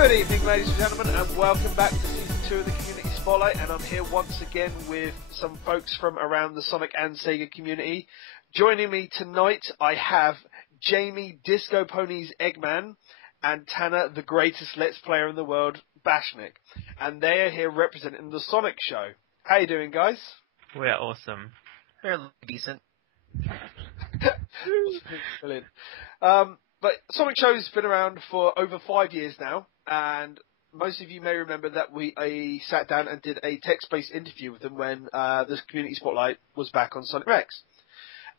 Good evening, ladies and gentlemen, and welcome back to Season 2 of the Community Spotlight, and I'm here once again with some folks from around the Sonic and Sega community. Joining me tonight, I have Jamie Disco Ponies Eggman and Tanner, the greatest Let's Player in the world, Bachnick. And they are here representing the Sonic Show. How you doing, guys? We're awesome. Fairly decent. Brilliant. But Sonic Show's been around for over 5 years now, and most of you may remember that I sat down and did a text-based interview with them when the Community Spotlight was back on Sonic Rex.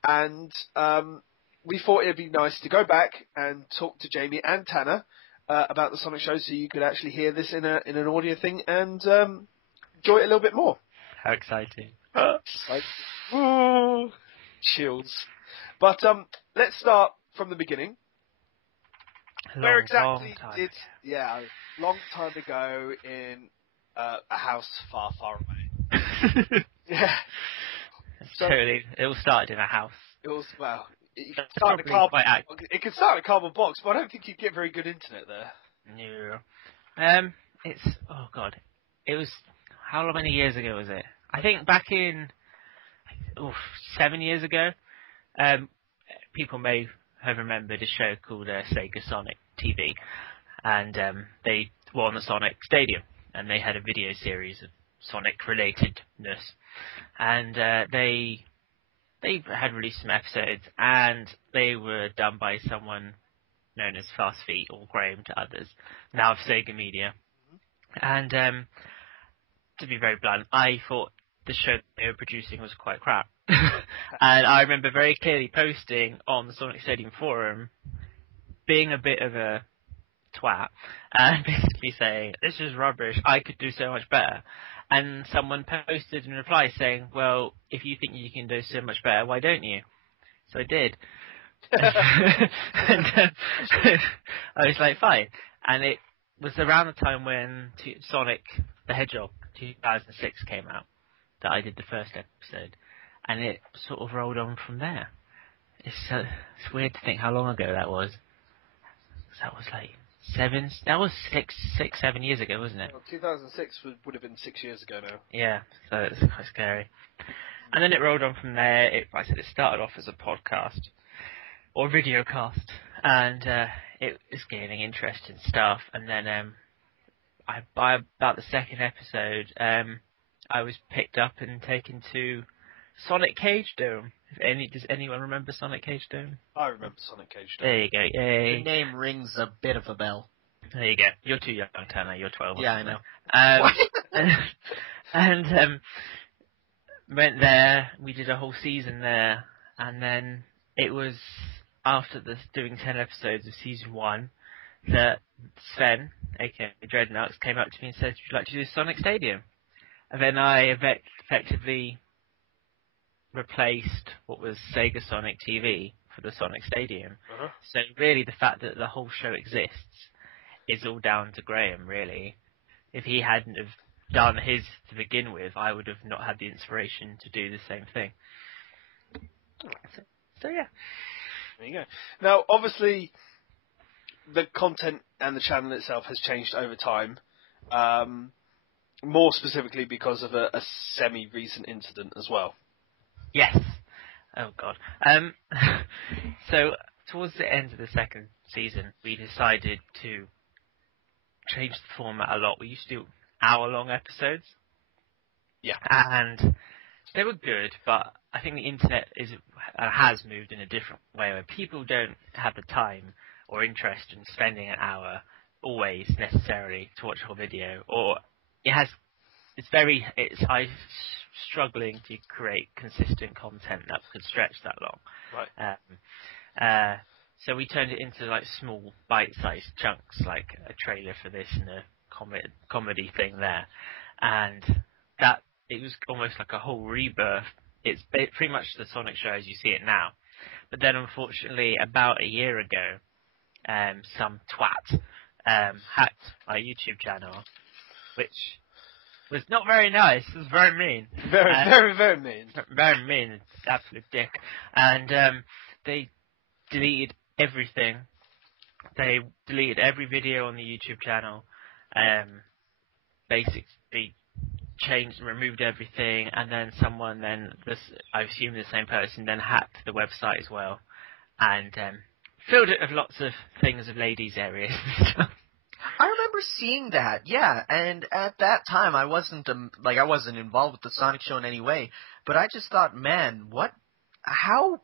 And we thought it'd be nice to go back and talk to Jamie and Tanner about the Sonic Show, so you could actually hear this in an audio thing and enjoy it a little bit more. How exciting. Chills. But let's start from the beginning. Where exactly did... Yeah, a long time ago in a house far, far away. Yeah. Totally. It all started in a house. It was, well... It could start in a cardboard box, but I don't think you'd get very good internet there. No. It's... Oh, God. It was... How many years ago was it? I think back in... 7 years ago. People may have remembered a show called Sega Sonic TV, and they were on the Sonic Stadium, and they had a video series of Sonic relatedness, and they had released some episodes, and they were done by someone known as Fast Feet or Graham to others, now of Sega Media. And to be very blunt, I thought the show they were producing was quite crap. And I remember very clearly posting on the Sonic Stadium forum, being a bit of a twat, and basically saying, this is rubbish, I could do so much better. And someone posted in reply saying, well, if you think you can do so much better, why don't you? So I did. And I was like, fine. And it was around the time when Sonic the Hedgehog 2006 came out that I did the first episode. And it sort of rolled on from there. It's weird to think how long ago that was. That was like 7 years ago, wasn't it? Well, 2006 would have been 6 years ago now. Yeah, so it's quite scary. And then it rolled on from there. Like I said, it started off as a podcast or video cast, and it was gaining interest in stuff. And then by about the second episode, I was picked up and taken to Sonic Cage Dome. Does anyone remember Sonic Cage Dome? I remember Sonic Cage Dome. There you go, yay. The name rings a bit of a bell. There you go. You're too young, Tanner. You're 12. Yeah, I know. And went there. We did a whole season there. And then it was after doing 10 episodes of season 1 that Sven, aka Dreadnoughts, came up to me and said, would you like to do Sonic Stadium? And then I effectively replaced what was Sega Sonic TV for the Sonic Stadium. So really the fact that the whole show exists is all down to Graham, really. If he hadn't have done his to begin with, I would have not had the inspiration to do the same thing. So yeah. There you go. Now, obviously, the content and the channel itself has changed over time. More specifically because of a semi-recent incident as well. Yes. Oh, God. So, towards the end of the second season, we decided to change the format a lot. We used to do hour-long episodes. Yeah. And they were good, but I think the internet has moved in a different way, where people don't have the time or interest in spending an hour always necessarily to watch a whole video, or I'm struggling to create consistent content that could stretch that long. Right. So we turned it into like small bite-sized chunks, like a trailer for this and a comedy thing there. And that, it was almost like a whole rebirth. It's pretty much the Sonic Show as you see it now. But then unfortunately, about a year ago, some twat hacked my YouTube channel, which was not very nice. It was very mean. Very mean. Very mean. It's absolute dick. And they deleted everything. They deleted every video on the YouTube channel. basically changed and removed everything, and then someone I assume the same person then hacked the website as well, and filled it with lots of things of ladies' areas and stuff. I remember seeing that, yeah, and at that time I wasn't involved with the Sonic Show in any way, but I just thought, man, how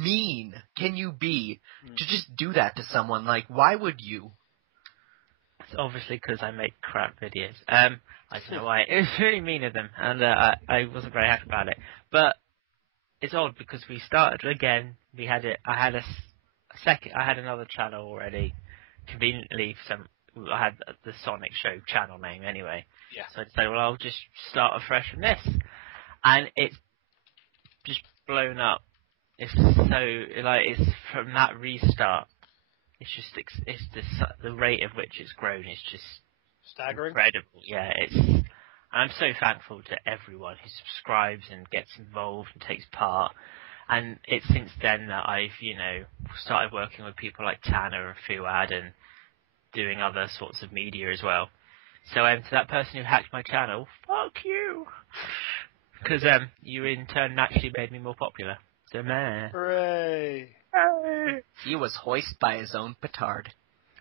mean can you be to just do that to someone? Like, why would you? It's obviously because I make crap videos. I don't know why. It was really mean of them, and I wasn't very happy about it. But it's odd because we started again. I had another channel already. Conveniently, I had the Sonic Show channel name anyway. Yeah. So I decided, well, I'll just start afresh from this, and it's just blown up. It's it's from that restart. It's just the rate of which it's grown is just Staggering. incredible. Yeah, I'm so thankful to everyone who subscribes and gets involved and takes part. And it's since then that I've, started working with people like Tanner and Fuad and doing other sorts of media as well. So to that person who hacked my channel, fuck you! Because you in turn naturally made me more popular. So meh. Hooray! He was hoisted by his own petard.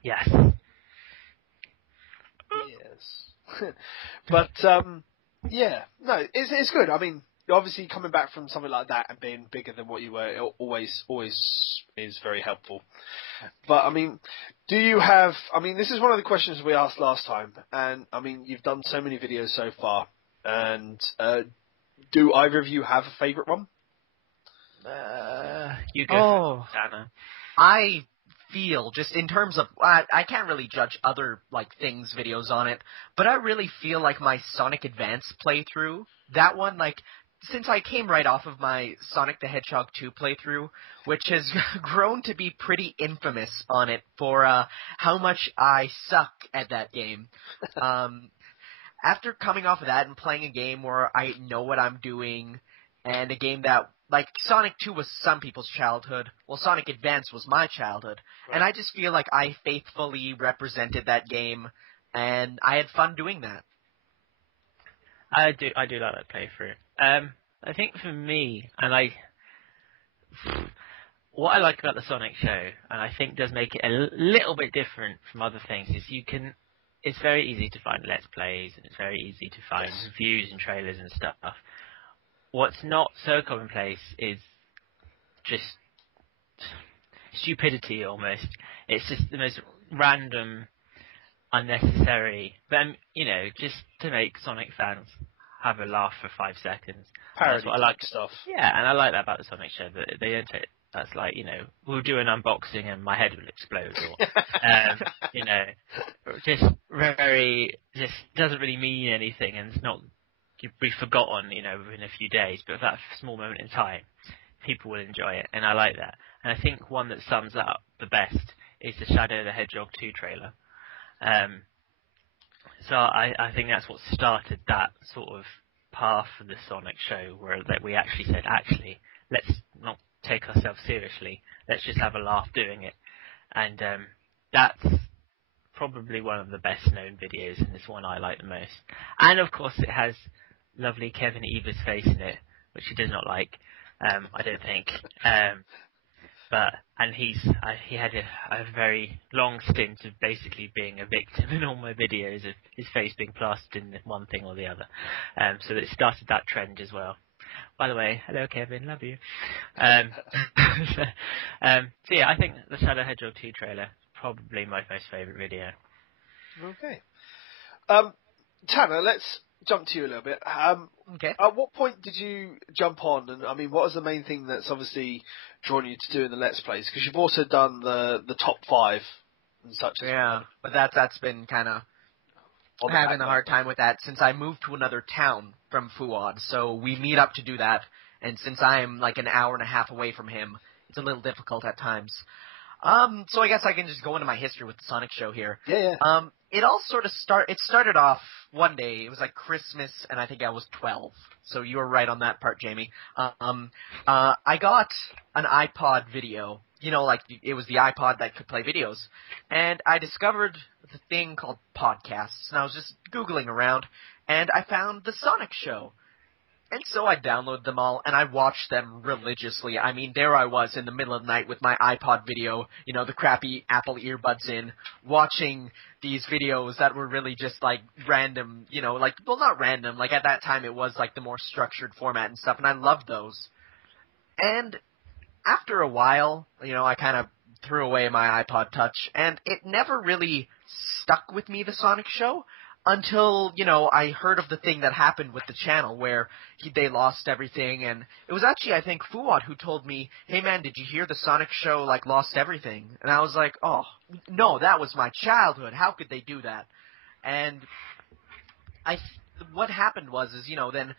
Yes. Yes. But, yeah. No, it's good. I mean, obviously coming back from something like that and being bigger than what you were, it always is very helpful. But, I mean, this is one of the questions we asked last time, and, I mean, you've done so many videos so far, and, do either of you have a favourite one? You go, Tanner. I feel, just in terms of, I can't really judge other, things, videos on it, but I really feel like my Sonic Advance playthrough, that one, since I came right off of my Sonic the Hedgehog 2 playthrough, which has grown to be pretty infamous on it for how much I suck at that game. After coming off of that and playing a game where I know what I'm doing, and a game that, Sonic 2 was some people's childhood, well, Sonic Advance was my childhood, right. And I just feel like I faithfully represented that game, and I had fun doing that. I do like that playthrough. I think for me, and what I like about the Sonic Show, and I think does make it a little bit different from other things, is it's very easy to find Let's Plays, and it's very easy to find reviews and trailers and stuff. What's not so commonplace is just stupidity almost. It's just the most random, unnecessary, but just to make Sonic fans have a laugh for 5 seconds. Parody that's what I like stuff. Yeah, and I like that about the Sonic Show, but they don't take that's we'll do an unboxing and my head will explode, or just doesn't really mean anything, and it's not be forgotten, within a few days, but for that small moment in time, people will enjoy it, and I like that. And I think one that sums that up the best is the Shadow the Hedgehog 2 trailer. So I think that's what started that sort of path for the Sonic Show, where that we actually said, let's not take ourselves seriously, let's just have a laugh doing it. And that's probably one of the best known videos, and it's one I like the most. And of course it has lovely Kevin Eber's face in it, which he does not like, I don't think. And he had a very long stint of basically being a victim in all my videos of his face being plastered in one thing or the other. So it started that trend as well. By the way, hello Kevin, love you. So yeah, I think the Shadow Hedgehog 2 trailer is probably my most favourite video. Okay. Tanner, let's jump to you a little bit. Okay. At what point did you jump on, and I mean, what was the main thing that's obviously drawn you to doing the Let's Plays? Because you've also done the top 5 and such as well. But that's been kind of having a hard time with that since I moved to another town from Fuad. So we meet up to do that, and since I'm an hour and a half away from him, it's a little difficult at times. So I guess I can just go into my history with the Sonic Show here. Yeah. It all sort of started off one day. It was Christmas, and I think I was 12. So you were right on that part, Jamie. I got an iPod video like it was the iPod that could play videos. And I discovered the thing called podcasts, and I was just Googling around, and I found the Sonic Show. And so I downloaded them all, and I watched them religiously. I mean, there I was in the middle of the night with my iPod video, the crappy Apple earbuds in, watching these videos that were really just, like, random, not random. Like, at that time it was, like, the more structured format and stuff, and I loved those. And after a while, I kind of threw away my iPod Touch, and it never really stuck with me, the Sonic Show. Until, I heard of the thing that happened with the channel where they lost everything. And it was actually, I think, Fuad who told me, hey, man, did you hear the Sonic Show, lost everything? And I was like, oh, no, that was my childhood. How could they do that? And what happened was, then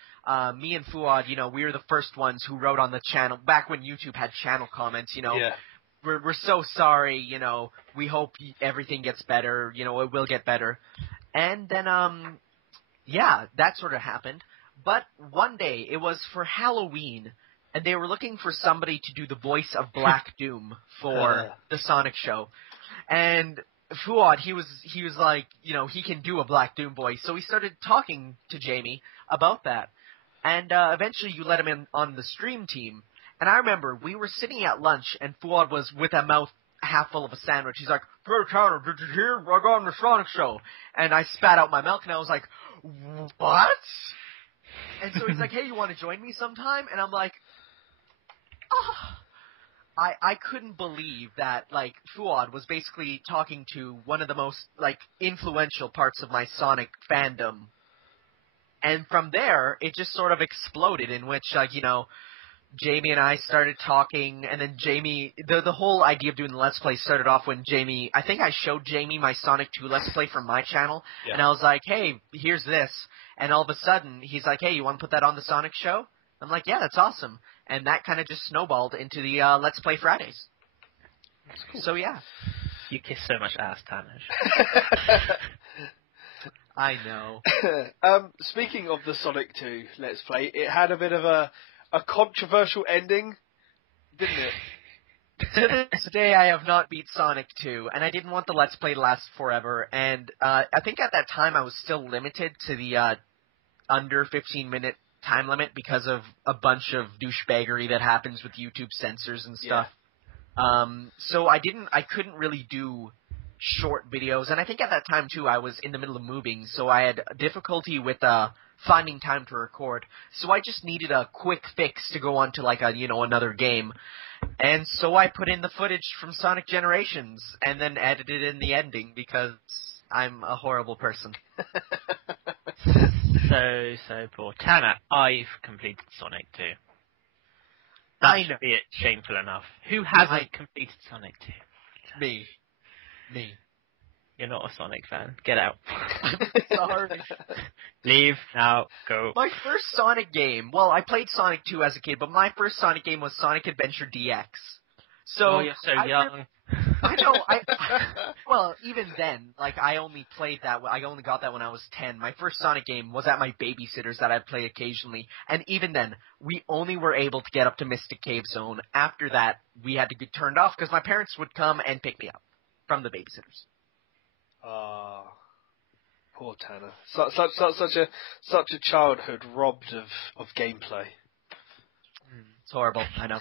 me and Fuad, we were the first ones who wrote on the channel, back when YouTube had channel comments, Yeah. We're so sorry, we hope everything gets better, it will get better. And then, that sort of happened. But one day, it was for Halloween, and they were looking for somebody to do the voice of Black Doom for the Sonic Show. And Fuad, he was like, he can do a Black Doom voice. So he started talking to Jamie about that. And eventually you let him in on the stream team. And I remember we were sitting at lunch, and Fuad was with a mouth half full of a sandwich. He's like, "Hey, Tanner, did you hear? I got on the Sonic Show." And I spat out my milk, and I was like, "What?" And so he's like, "Hey, you want to join me sometime?" And I'm like, oh. I couldn't believe that, Fuad was basically talking to one of the most, influential parts of my Sonic fandom. And from there, it just sort of exploded, in which, Jamie and I started talking, and then Jamie, the whole idea of doing the Let's Play started off when Jamie, I think I showed Jamie my Sonic 2 Let's Play from my channel, and I was like, hey, here's this, and all of a sudden, he's like, hey, you want to put that on the Sonic Show? I'm like, yeah, that's awesome, and that kind of just snowballed into the Let's Play Fridays. That's cool. So, yeah. You kiss so much ass, Tanner. I know. Speaking of the Sonic 2 Let's Play, it had a bit of a controversial ending, didn't it? To this day, I have not beat Sonic 2, and I didn't want the Let's Play to last forever, and I think at that time I was still limited to the under 15-minute time limit because of a bunch of douchebaggery that happens with YouTube censors and stuff. Yeah. So I couldn't really do short videos, and I think at that time, too, I was in the middle of moving, so I had difficulty with finding time to record, so I just needed a quick fix to go on to another game, and so I put in the footage from Sonic Generations, and then edited in the ending, because I'm a horrible person. so poor. Tanner, I've completed Sonic 2. That should be it, shameful enough. Who hasn't completed Sonic 2? Me. You're not a Sonic fan. Get out. I'm sorry. Leave now. Go. My first Sonic game. Well, I played Sonic 2 as a kid, but my first Sonic game was Sonic Adventure DX. So you're so young. I know. Well, even then, I only played that. I only got that when I was 10. My first Sonic game was at my babysitter's that I'd play occasionally, and even then, we only were able to get up to Mystic Cave Zone. After that, we had to get turned off because my parents would come and pick me up from the babysitters. Poor Tanner. Such a childhood robbed of gameplay. It's horrible, I know.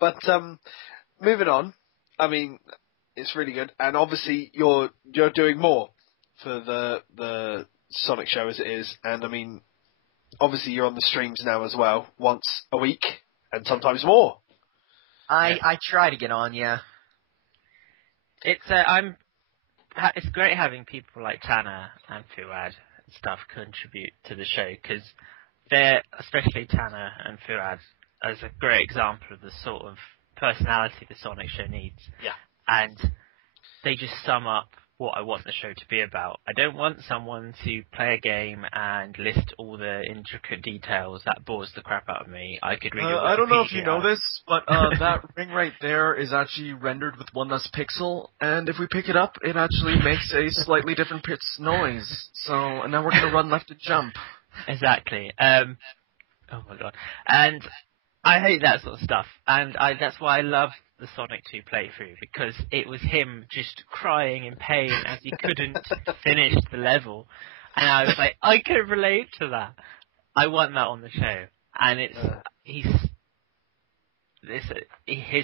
But moving on, I mean, it's really good, and obviously you're doing more for the Sonic Show as it is, and I mean, obviously you're on the streams now as well, once a week, and sometimes more. I try to get on, yeah. It's great having people like Tanner and Fuad and stuff contribute to the show, because they're, especially Tanner and Fuad, as a great example of the sort of personality the Sonic Show needs. Yeah. And they just sum up what I want the show to be about. I don't want someone to play a game and list all the intricate details. That bores the crap out of me. I could read I don't know if you know this, but that ring right there is actually rendered with one less pixel, and if we pick it up, it actually makes a slightly different pitch noise. So, and now we're going to run left to jump. Exactly. Oh my god. And I hate that sort of stuff, and that's why I love the Sonic 2 playthrough, because it was him just crying in pain as he couldn't finish the level, and I was like, I could relate to that. I want that on the show, and his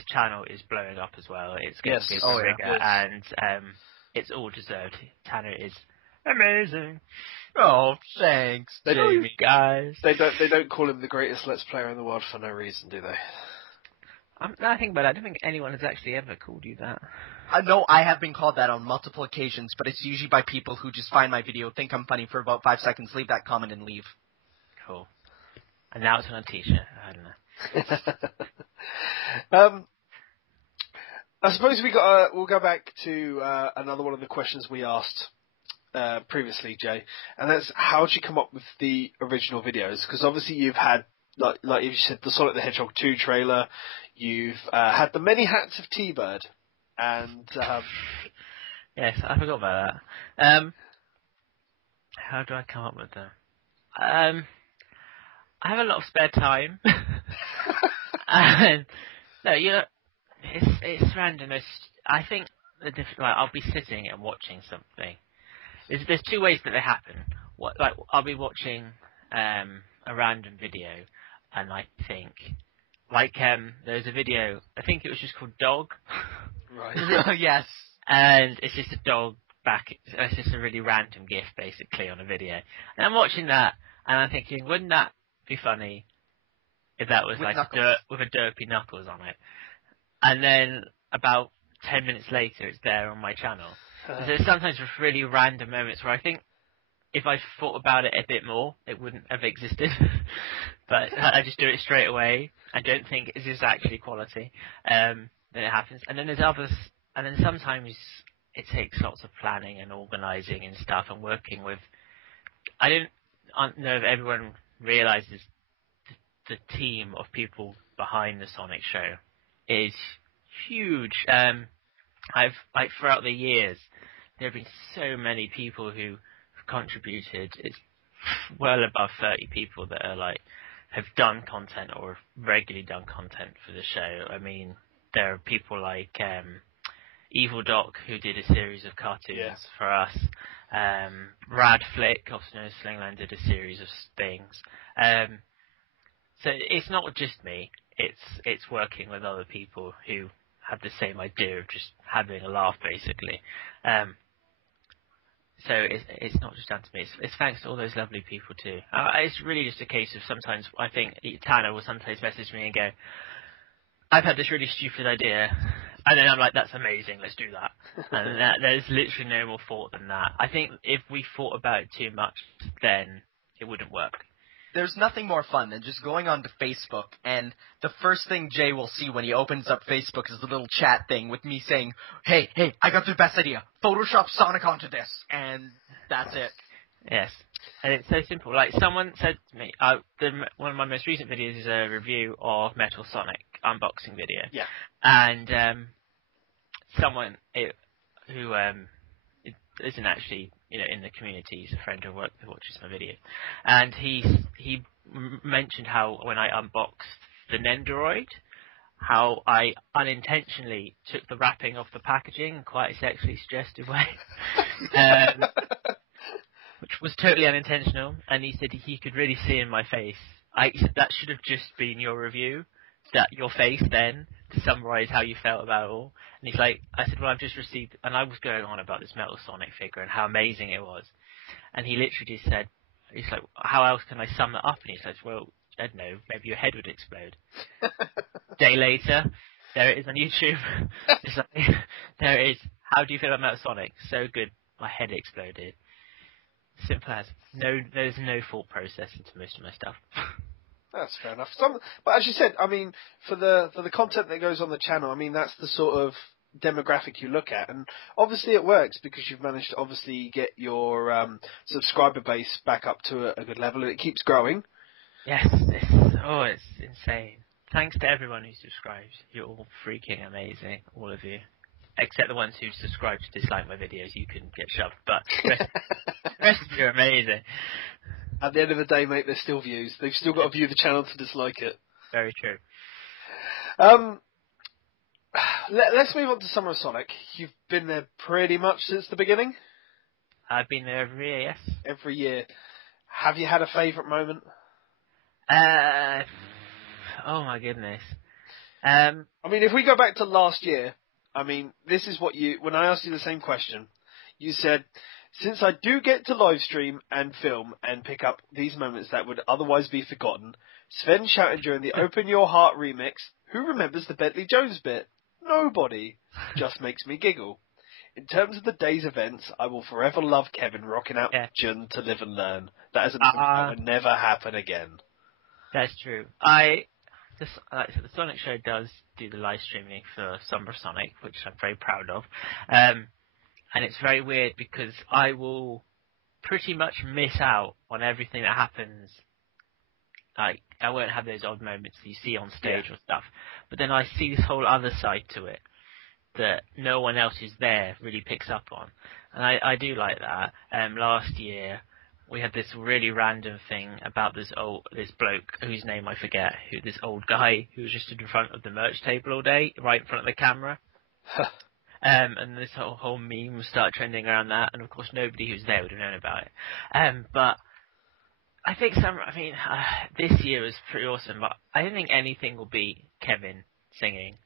channel is blowing up as well. It's getting Yes. bigger and bigger, Yes. and it's all deserved. Tanner is amazing. Oh, thanks, Jamie. Guys. They don't call him the greatest Let's Player in the world for no reason, do they? Now I think about it, I don't think anyone has actually ever called you that. No, I have been called that on multiple occasions, but it's usually by people who just find my video, think I'm funny for about 5 seconds, leave that comment, and leave. Cool. And now it's on a t-shirt. I don't know. I suppose we'll go back to another one of the questions we asked previously, Jay, and that's how did you come up with the original videos? Because obviously you've had, like you said, the Sonic the Hedgehog 2 trailer, you've had the many hats of T-Bird, and yes, I forgot about that. How do I come up with them? I have a lot of spare time. And, no, it's random. I think I'll be sitting and watching something. There's two ways that they happen. I'll be watching a random video, and I think, there's a video, I think it was just called Dog. right, Yes. And it's just a dog it's just a really random GIF basically on a video. And I'm watching that, and I'm thinking, wouldn't that be funny if that was with a derpy Knuckles on it? And then about 10 minutes later, it's there on my channel. So there's sometimes really random moments where I think if I thought about it a bit more, it wouldn't have existed. But I just do it straight away. I don't think is this actually quality. Then it happens. And then there's others, and then sometimes it takes lots of planning and organising and stuff and working with. I don't know if everyone realises the team of people behind the Sonic show is huge. Throughout the years, there have been so many people who have contributed. It's well above 30 people that are have done content or regularly done content for the show. I mean, there are people like Evil Doc, who did a series of cartoons for us. Rad Flick, also known as Slingland, did a series of things. So it's not just me. It's working with other people who have the same idea of just having a laugh, basically. So it's not just down to me. It's thanks to all those lovely people too. It's really just a case of sometimes I think Tanner will sometimes message me and go, I've had this really stupid idea, and then I'm like, that's amazing, let's do that. And there's literally no more thought than that. I think if we thought about it too much, then it wouldn't work. There's nothing more fun than just going onto Facebook, and the first thing Jay will see when he opens up Facebook is the little chat thing with me saying, hey, I got the best idea. Photoshop Sonic onto this. And that's it. Yes. And it's so simple. Like, someone said to me, one of my most recent videos is a review of Metal Sonic unboxing video. Yeah. And someone who isn't actually in the community, he's a friend of work who watches my video, and he mentioned how when I unboxed the Nendoroid, how I unintentionally took the wrapping off the packaging in quite a sexually suggestive way. Which was totally unintentional, and he said he could really see in my face. He said that should have just been your review, that your face then, to summarise how you felt about it all. And he's like, I said, well, I've just received, and I was going on about this Metal Sonic figure and how amazing it was. And he literally just said, he's like, how else can I sum that up? And he says, well, I don't know, maybe your head would explode. Day later, there it is on YouTube. It's like, there it is. How do you feel about Metal Sonic? So good, my head exploded. Simple as. There's no thought process into most of my stuff. That's fair enough. But as you said, I mean, for the content that goes on the channel, I mean, that's the sort of demographic you look at, and obviously it works because you've managed to obviously get your subscriber base back up to a good level, and it keeps growing. Yes, it's insane. Thanks to everyone who subscribes. You're all freaking amazing, all of you. Except the ones who subscribe to dislike my videos, you can get shoved. But the rest of you are amazing. At the end of the day, mate, there's still views. They've still got to view the channel to dislike it. Very true. Um, let's move on to Summer of Sonic. You've been there pretty much since the beginning. I've been there every year, yes. Every year. Have you had a favourite moment? Oh my goodness. I mean, if we go back to last year, I mean, this is what when I asked you the same question, you said, since I do get to live stream and film and pick up these moments that would otherwise be forgotten, Sven shouted during the Open Your Heart remix, who remembers the Bentley Jones bit? Nobody. Just makes me giggle. In terms of the day's events, I will forever love Kevin rocking out Jun to Live and Learn. That is a moment that will never happen again. That's true. The Sonic Show does do the live streaming for Summer of Sonic, which I'm very proud of. And it's very weird because I will pretty much miss out on everything that happens. Like, I won't have those odd moments that you see on stage or stuff. But then I see this whole other side to it that no one else who's there really picks up on. And I do like that. Last year, we had this really random thing about this bloke whose name I forget, this old guy who was just in front of the merch table all day, right in front of the camera. And this whole meme started trending around that, and of course nobody who's there would have known about it. But I think this year was pretty awesome, but I don't think anything will beat Kevin singing.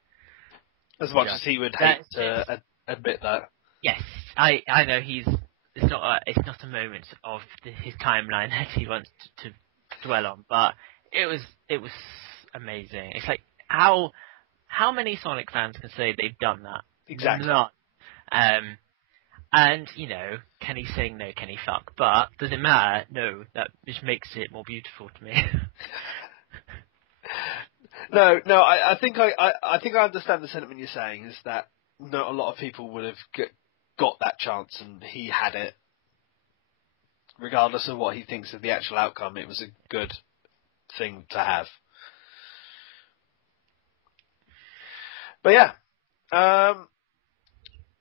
As much as he would hate to admit that. Yes, I know it's not a moment of his timeline that he wants to dwell on, but it was amazing. It's like how many Sonic fans can say they've done that? Exactly. None. And can he sing? No. Can he fuck? But does it matter? No. That just makes it more beautiful to me. No. I think I understand the sentiment you're saying. Is that not a lot of people would have got that chance, and he had it. Regardless of what he thinks of the actual outcome, it was a good thing to have. But yeah,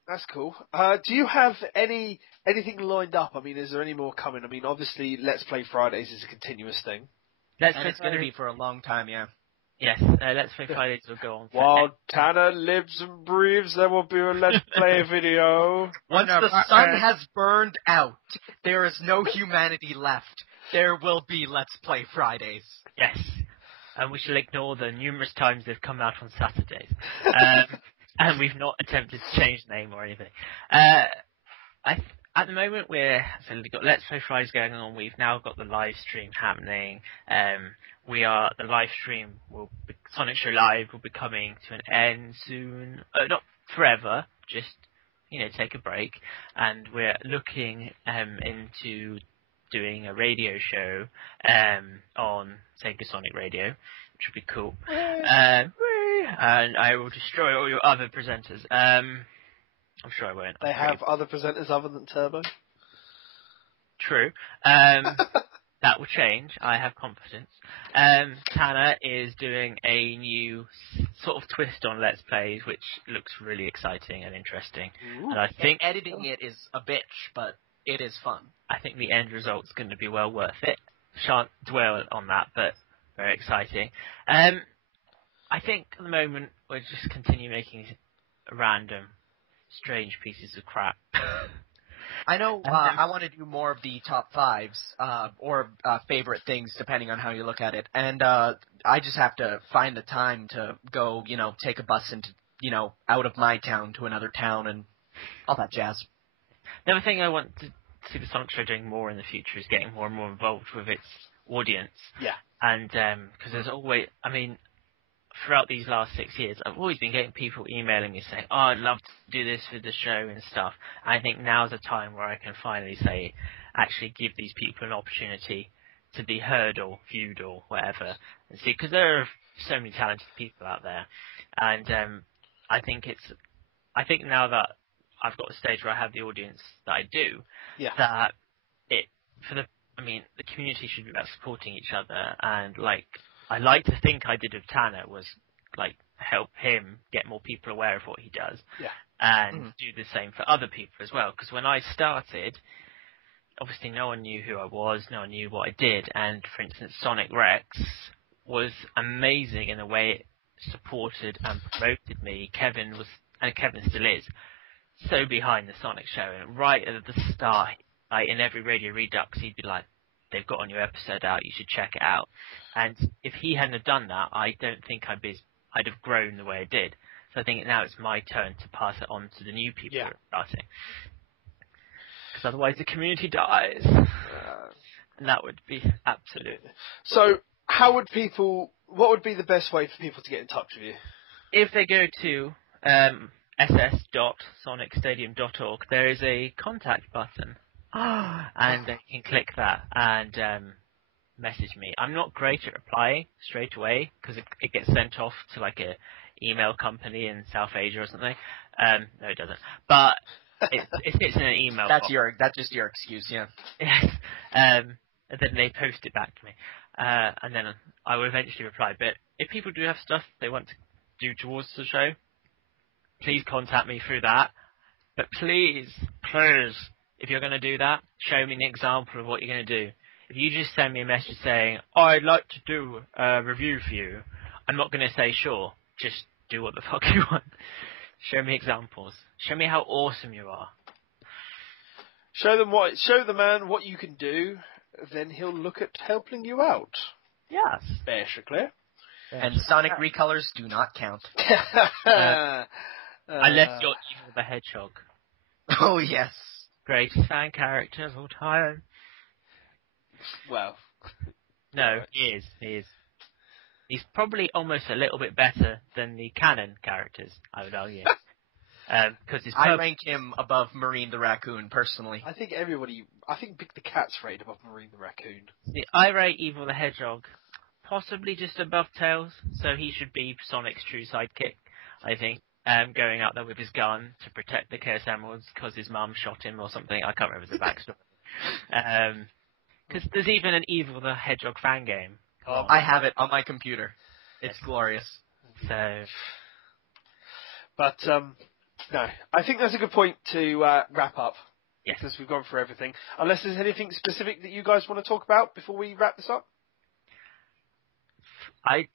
that's cool. Do you have anything lined up? I mean, is there any more coming? I mean, obviously, Let's Play Fridays is a continuous thing. It's going to be for a long time, yeah. Yes, Let's Play Fridays will go on. While Tanner lives and breathes, there will be a Let's Play video. Once the sun has burned out, there is no humanity left. There will be Let's Play Fridays. Yes, and we shall ignore the numerous times they've come out on Saturdays. And we've not attempted to change the name or anything. At the moment, we've got Let's Play Fridays going on. We've now got the live stream happening. The live stream Sonic Show Live will be coming to an end soon. Not forever, just take a break. And we're looking into doing a radio show on Sega Sonic Radio, which would be cool. And I will destroy all your other presenters. I'm sure I won't. They have other presenters other than Turbo? True. That will change. I have confidence. Tanner is doing a new sort of twist on Let's Plays, which looks really exciting and interesting. Ooh. And I think editing it is a bitch, but it is fun. I think the end result's going to be well worth it. Shan't dwell on that, but very exciting. I think at the moment we'll just continue making random, strange pieces of crap. I know I want to do more of the top fives, or favorite things, depending on how you look at it. And I just have to find the time to go, take a bus into, out of my town to another town and all that jazz. The other thing I want to see the Sonic Show doing more in the future is getting more and more involved with its audience. Yeah. And because there's always, throughout these last 6 years, I've always been getting people emailing me saying, I'd love to do this for the show and stuff. And I think now's a time where I can finally say, actually give these people an opportunity to be heard or viewed or whatever. And see, because there are so many talented people out there. And I think now that I've got a stage where I have the audience that I do, that the community should be about supporting each other. And I like to think I did with Tanner was help him get more people aware of what he does, and do the same for other people as well. Because when I started, obviously no one knew who I was, no one knew what I did. And for instance, Sonic Rex was amazing in the way it supported and promoted me, Kevin still is, so behind the Sonic show. And right at the start, like in every Radio Redux, he'd be like, "They've got a new episode out, you should check it out." And if he hadn't have done that, I don't think I'd have grown the way I did. So I think now it's my turn to pass it on to the new people who are starting. Because otherwise the community dies. And that would be absolute. So, what would be the best way for people to get in touch with you? If they go to ss.sonicstadium.org, there is a contact button. And they can click that and message me. I'm not great at replying straight away because it gets sent off to like a email company in South Asia or something. No, it doesn't. But it sits in an email box. That's just your excuse, yeah. Yes. And then they post it back to me. And then I will eventually reply. But if people do have stuff they want to do towards the show, please contact me through that. But please, if you're going to do that, show me an example of what you're going to do. If you just send me a message saying, "I'd like to do a review for you," I'm not going to say sure. Just do what the fuck you want. Show me examples. Show me how awesome you are. Show the man what you can do, then he'll look at helping you out. Yes. Basically. And Sonic recolors do not count. Unless you're Egge the Hedgehog. Oh, yes. Greatest fan character of all time. Well. No, he is. He's probably almost a little bit better than the canon characters, I would argue. I rank him above Marine the Raccoon, personally. I think Big the Cat's rated above Marine the Raccoon. I rate Evil the Hedgehog possibly just above Tails, so he should be Sonic's true sidekick, I think. Going out there with his gun to protect the Chaos Emeralds because his mum shot him or something. I can't remember the backstory. Because there's even an Evil the Hedgehog fan game. I have it on my computer. It's glorious. So, but no, I think that's a good point to wrap up. Yes. Because we've gone through everything. Unless there's anything specific that you guys want to talk about before we wrap this up. I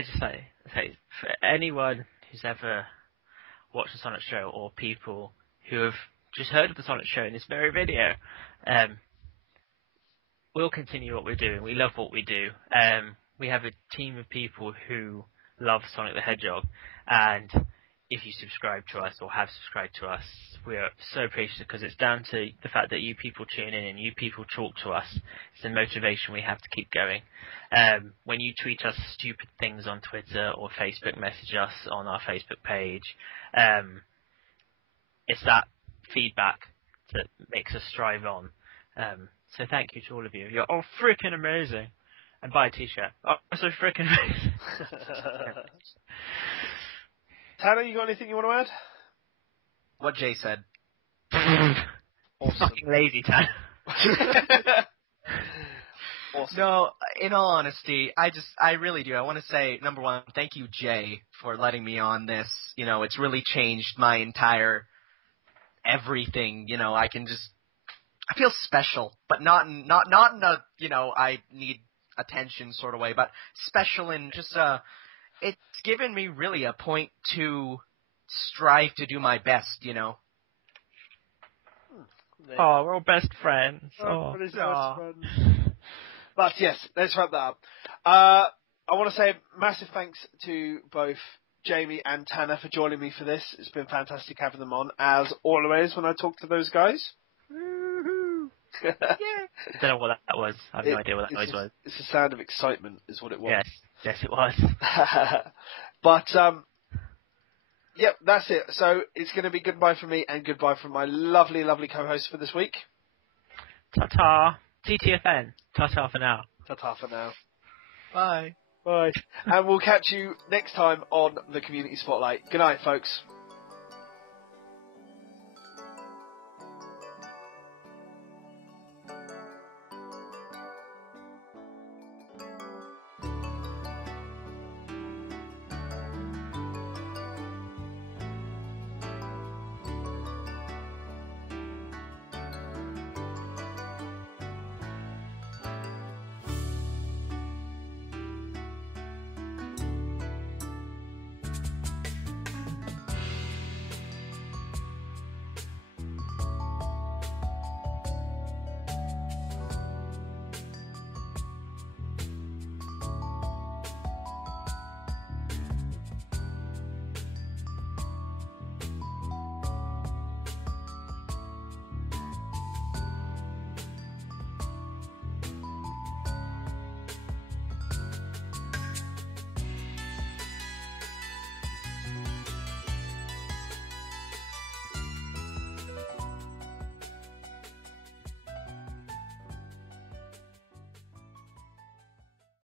just say for anyone who's ever watched the Sonic show or people who have just heard of the Sonic show in this very video, we'll continue what we're doing. We love what we do. We have a team of people who love Sonic the Hedgehog, and if you subscribe to us or have subscribed to us, we are so appreciative because it's down to the fact that you people tune in and you people talk to us. It's the motivation we have to keep going. When you tweet us stupid things on Twitter or Facebook message us on our Facebook page, it's that feedback that makes us strive on. So thank you to all of you. You're all freaking amazing. And buy a t-shirt. Oh, so freaking amazing. Tanner, you got anything you want to add? What Jay said. Awesome. Fucking lazy, Tanner. Awesome. No, in all honesty, I really do. I want to say, number one, thank you, Jay, for letting me on this. You know, it's really changed my entire everything. You know, I feel special, but not in a, you know, I need attention sort of way, but special in just it's given me really a point to strive to do my best, you know. Oh, we're all best friends. Best friends. But yes, let's wrap that up. I want to say massive thanks to both Jamie and Tanner for joining me for this. It's been fantastic having them on, as always when I talk to those guys. Yeah. I don't know what that was. I have no idea what that noise was. It's the sound of excitement, is what it was. Yes, it was. But yep, that's it. So it's going to be goodbye from me and goodbye from my lovely, lovely co-host for this week. Ta-ta. TTFN. Ta-ta for now. Ta-ta for now. Bye. Bye. And we'll catch you next time on the Community Spotlight. Good night, folks.